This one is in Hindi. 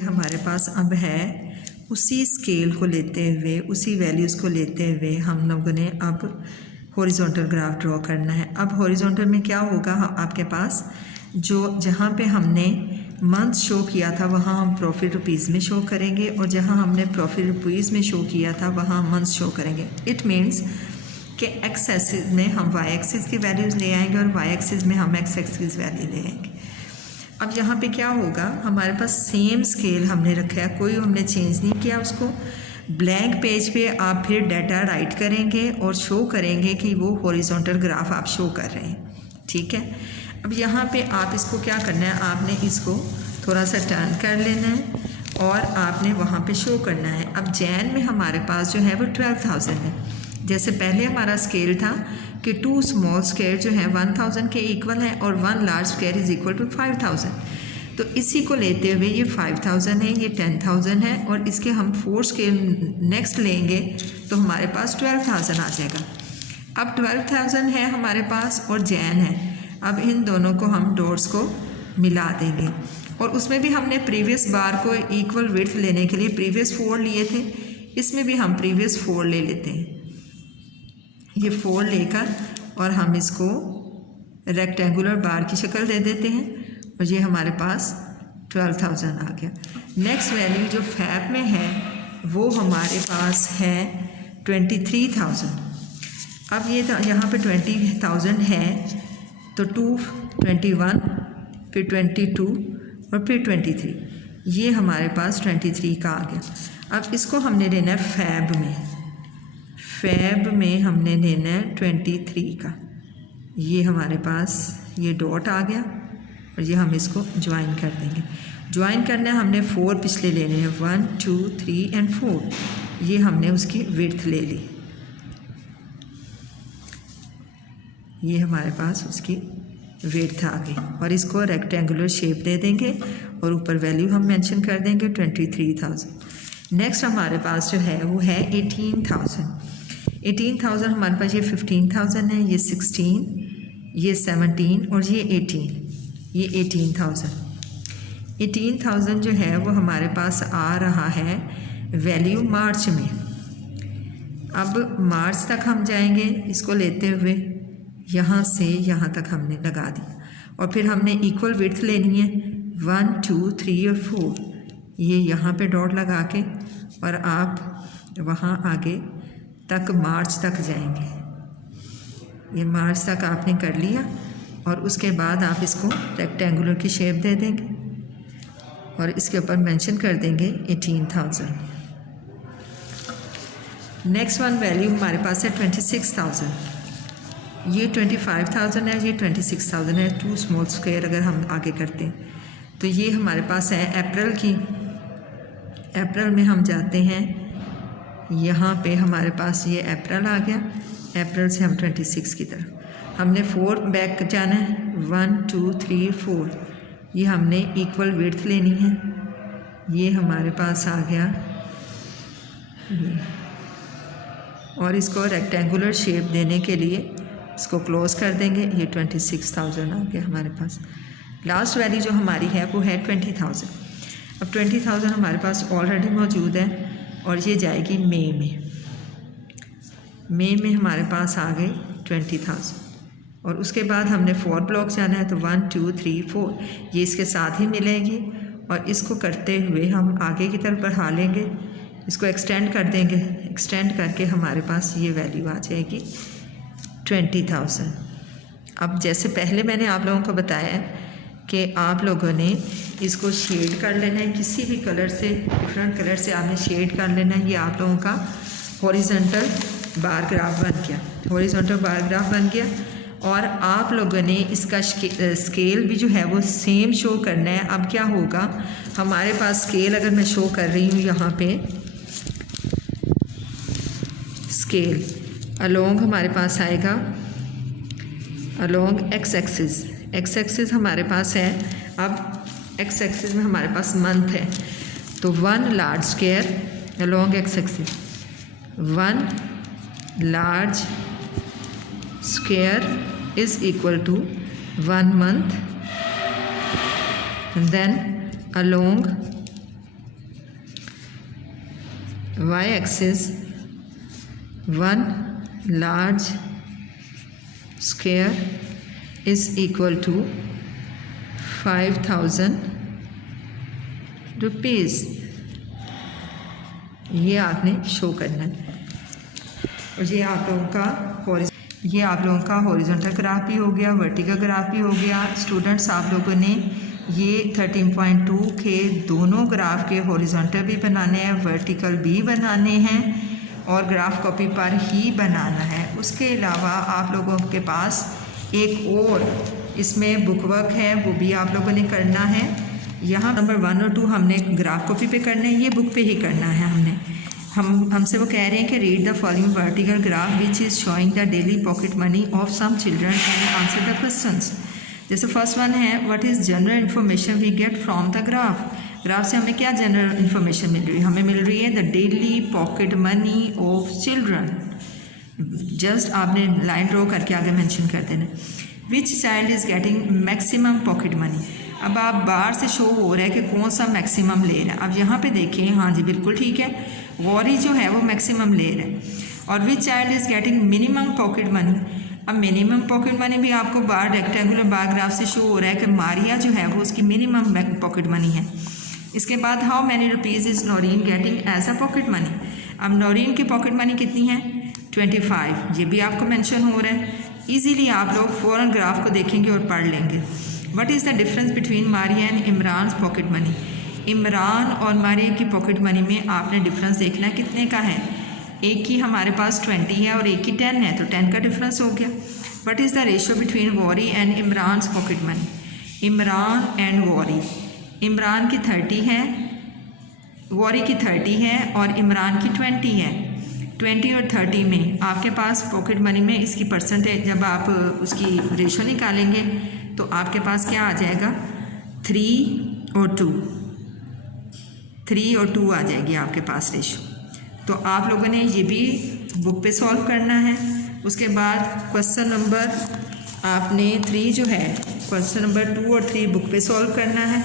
हमारे पास अब है उसी स्केल को लेते हुए, उसी वैल्यूज़ को लेते हुए हम लोगों ने अब हॉरिजॉन्टल ग्राफ ड्रॉ करना है। अब हॉरिजॉन्टल में क्या होगा, आपके पास जो जहाँ पे हमने मंथ शो किया था वहाँ हम प्रॉफिट रुपीज़ में शो करेंगे, और जहाँ हमने प्रॉफिट रुपीज़ में शो किया था वहाँ मंथ शो करेंगे। इट मीन्स कि एक्स एक्सिस में हम वाई एक्सिस की वैल्यूज़ ले आएंगे और वाई एक्सिस में हम एक्स एक्सिस वैल्यू ले आएंगे। अब यहाँ पे क्या होगा, हमारे पास सेम स्केल हमने रखा है, कोई हमने चेंज नहीं किया उसको। ब्लैंक पेज पे आप फिर डाटा राइट करेंगे और शो करेंगे कि वो हॉरिजॉन्टल ग्राफ आप शो कर रहे हैं, ठीक है। अब यहाँ पे आप इसको क्या करना है, आपने इसको थोड़ा सा टर्न कर लेना है और आपने वहाँ पे शो करना है। अब जैन में हमारे पास जो है वो 12,000 है। जैसे पहले हमारा स्केल था कि 2 स्मॉल स्क्वायर जो है 1000 के इक्वल है और 1 large square is equal to 5000। तो इसी को लेते हुए ये 5000 है, ये 10,000 है, और इसके हम 4 स्केल नेक्स्ट लेंगे तो हमारे पास 12,000 आ जाएगा। अब 12,000 है हमारे पास और जैन है। अब इन दोनों को हम डॉट्स को मिला देंगे, और उसमें भी हमने प्रीवियस बार को इक्वल विड्थ लेने के लिए प्रीवियस 4 लिए थे, इसमें भी हम प्रीवियस 4 ले लेते हैं। ये 4 लेकर और हम इसको रेक्टेंगुलर बार की शक्ल दे देते हैं, और ये हमारे पास 12,000 आ गया। नेक्स्ट वैल्यू जो फैब में है वो हमारे पास है 23,000। अब ये यहाँ पे 20,000 है तो 2, 21, फिर 22 और फिर 23, ये हमारे पास 23 का आ गया। अब इसको हमने लेना है फैब में, फैब में हमने लेना है 23 का। ये हमारे पास ये डॉट आ गया और ये हम इसको ज्वाइन कर देंगे। ज्वाइन करना है हमने 4 पिछले लेने हैं, 1, 2, 3 एंड 4। ये हमने उसकी विड्थ ले ली, ये हमारे पास उसकी विड्थ आ गई, और इसको रेक्टेंगुलर शेप दे देंगे और ऊपर वैल्यू हम मेंशन कर देंगे 23,000। नेक्स्ट हमारे पास जो है वो है 18,000। 18,000 हमारे पास, ये 15,000 है, ये 16, ये 17 और ये 18, ये 18,000। 18,000 जो है वो हमारे पास आ रहा है वैल्यू मार्च में। अब मार्च तक हम जाएंगे, इसको लेते हुए यहाँ से यहाँ तक हमने लगा दिया, और फिर हमने इक्वल विड्थ लेनी है 1, 2, 3 और 4। ये यहाँ पे डॉट लगा के और आप वहाँ आगे तक मार्च तक जाएंगे। ये मार्च तक आपने कर लिया, और उसके बाद आप इसको रेक्टेंगुलर की शेप दे देंगे और इसके ऊपर मेंशन कर देंगे 18,000। नेक्स्ट वन वैल्यू हमारे पास है 26,000। ये 25,000 है, ये 26,000 है। 2 स्मॉल स्क्वायर अगर हम आगे करते हैं तो ये हमारे पास है अप्रैल की। अप्रैल में हम जाते हैं, यहाँ पे हमारे पास ये अप्रैल आ गया। अप्रैल से हम 26 की तरफ हमने 4 बैक जाना है, 1, 2, 3, 4। ये हमने इक्वल विड्थ लेनी है, ये हमारे पास आ गया ये, और इसको रेक्टेंगुलर शेप देने के लिए इसको क्लोज कर देंगे। ये 26,000 आ गया हमारे पास। लास्ट वैल्यू जो हमारी है वो है 20,000। अब 20,000 हमारे पास ऑलरेडी मौजूद है, और ये जाएगी मई में। मई में हमारे पास आ गए 20,000, और उसके बाद हमने 4 ब्लॉक जाना है, तो 1, 2, 3, 4 ये इसके साथ ही मिलेगी, और इसको करते हुए हम आगे की तरफ बढ़ा लेंगे, इसको एक्सटेंड कर देंगे। एक्सटेंड करके हमारे पास ये वैल्यू आ जाएगी 20,000। अब जैसे पहले मैंने आप लोगों को बताया कि आप लोगों ने इसको शेड कर लेना है, किसी भी कलर से, डिफरेंट कलर से आपने शेड कर लेना है। ये आप लोगों का हॉरिजॉन्टल बार ग्राफ बन गया, हॉरिजॉन्टल बार ग्राफ बन गया। और आप लोगों ने इसका स्केल भी जो है वो सेम शो करना है। अब क्या होगा, हमारे पास स्केल अगर मैं शो कर रही हूँ यहाँ पे, स्केल अलोंग हमारे पास आएगा, along x axis. X axis हमारे पास है। अब एक्स एक्सिस में हमारे पास मंथ है, तो 1 large square along x axis, 1 large square is equal to 1 month, and then along y axis 1 large square is equal to 5,000 rupees. ये आपने शो करना है। और ये आप लोगों का हॉरिजॉन्टल ग्राफ भी हो गया, वर्टिकल ग्राफ भी हो गया। स्टूडेंट्स, आप लोगों ने ये 13.2 के दोनों ग्राफ के हॉरिजॉन्टल भी बनाने हैं, वर्टिकल भी बनाने हैं और ग्राफ कॉपी पर ही बनाना है। उसके अलावा आप लोगों के पास एक और इसमें बुक वर्क है, वो भी आप लोगों ने करना है। यहाँ नंबर 1 और 2 हमने ग्राफ कॉपी पे करना है, ये बुक पे ही करना है हमसे वो कह रहे हैं कि read the following vertical graph which is showing the daily pocket money of some children and answer the questions. जैसे फर्स्ट वन है, what is general information we get from the graph से हमें क्या जनरल इन्फॉर्मेशन मिल रही है? हमें मिल रही है the daily pocket money of children. Just आपने लाइन ड्रॉ करके आगे मेंशन कर देना। Which child is getting maximum pocket money. अब आप बाहर से शो हो रहा है कि कौन सा मैक्सिमम ले रहा है। अब यहाँ पे देखें, हाँ जी बिल्कुल ठीक है, वॉरी जो है वो मैक्सिमम ले रहा है। और which child is getting minimum pocket money. अब मिनिमम पॉकेट मनी भी आपको बार रेक्टेंगुलर बार ग्राफ से शो हो रहा है कि मारिया जो है वो उसकी मिनिमम पॉकेट मनी है। इसके बाद how many rupees is Naureen getting as a pocket money. अब नौरीन की पॉकेट मनी कितनी है? 25। ये भी आपको मेंशन हो रहा है। ईजीली आप लोग फ़ौरन ग्राफ को देखेंगे और पढ़ लेंगे। What is the difference between Maria and Imran pocket money. Imran और मारिया की पॉकेट मनी में आपने डिफरेंस देखना है कितने का है। एक की हमारे पास 20 है और एक की 10 है, तो 10 का डिफरेंस हो गया। What is the ratio between worry and Imran pocket money. Imran and worry, Imran की 30 है, वॉरी की 30 है और इमरान की 20 है। 20 और 30 में आपके पास पॉकेट मनी में इसकी परसेंटेज, जब आप उसकी रेशो निकालेंगे तो आपके पास क्या आ जाएगा? 3 और 2 आ जाएगी आपके पास रेशो। तो आप लोगों ने ये भी बुक पे सॉल्व करना है। उसके बाद क्वेश्चन नंबर आपने 3 जो है, क्वेश्चन नंबर 2 और 3 बुक पे सॉल्व करना है।